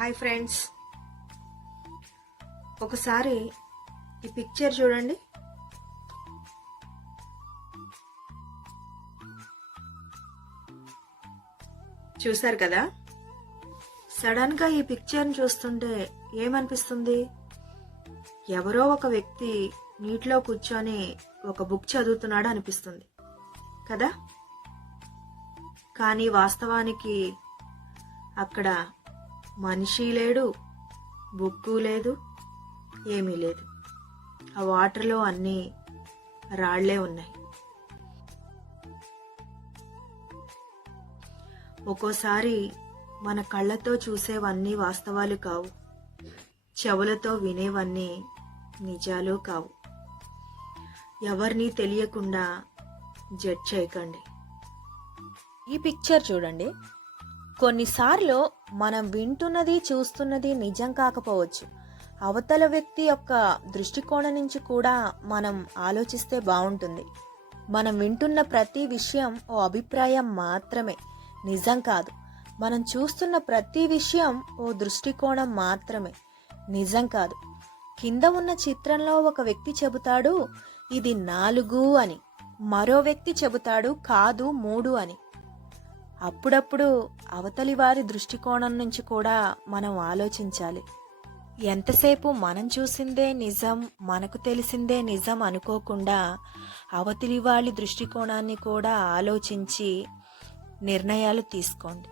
Hi friends, ఒకసారి ఈ picture చూడండి. చూశారు కదా? సడన్ గా ఈ పిక్చర్ని చూస్తుంటే ఏమనిపిస్తుంది? ఎవరో ఒక వ్యక్తి నీటిలో కూర్చొని ఒక బుక్ చదువుతున్నాడు అనిపిస్తుంది కదా. కానీ వాస్తవానికి అక్కడ మనిషి లేడు, బుక్కు లేదు, ఏమీ లేదు. ఆ వాటర్లో అన్నీ రాళ్లే ఉన్నాయి. ఒక్కోసారి మన కళ్ళతో చూసేవన్నీ వాస్తవాలు కావు, చెవులతో వినేవన్నీ నిజాలు కావు. ఎవరిని తెలియకుండా జడ్జ్ చేయకండి. ఈ పిక్చర్ చూడండి. కొన్నిసార్లు మనం వింటున్నది చూస్తున్నది నిజం కాకపోవచ్చు. అవతల వ్యక్తి యొక్క దృష్టికోణం నుంచి కూడా మనం ఆలోచిస్తే బాగుంటుంది. మనం వింటున్న ప్రతి విషయం ఓ అభిప్రాయం మాత్రమే, నిజం కాదు. మనం చూస్తున్న ప్రతి విషయం ఓ దృష్టికోణం మాత్రమే, నిజం కాదు. కింద ఉన్న చిత్రంలో ఒక వ్యక్తి చెబుతాడు ఇది 4 అని, మరో వ్యక్తి చెబుతాడు కాదు 3 అని. అప్పుడప్పుడు అవతలి వారి దృష్టికోణం నుంచి కూడా మనం ఆలోచించాలి. ఎంతసేపు మనం చూసిందే నిజం, మనకు తెలిసిందే నిజం అనుకోకుండా అవతలి వాళ్ళ దృష్టికోణాన్ని కూడా ఆలోచించి నిర్ణయాలు తీసుకోండి.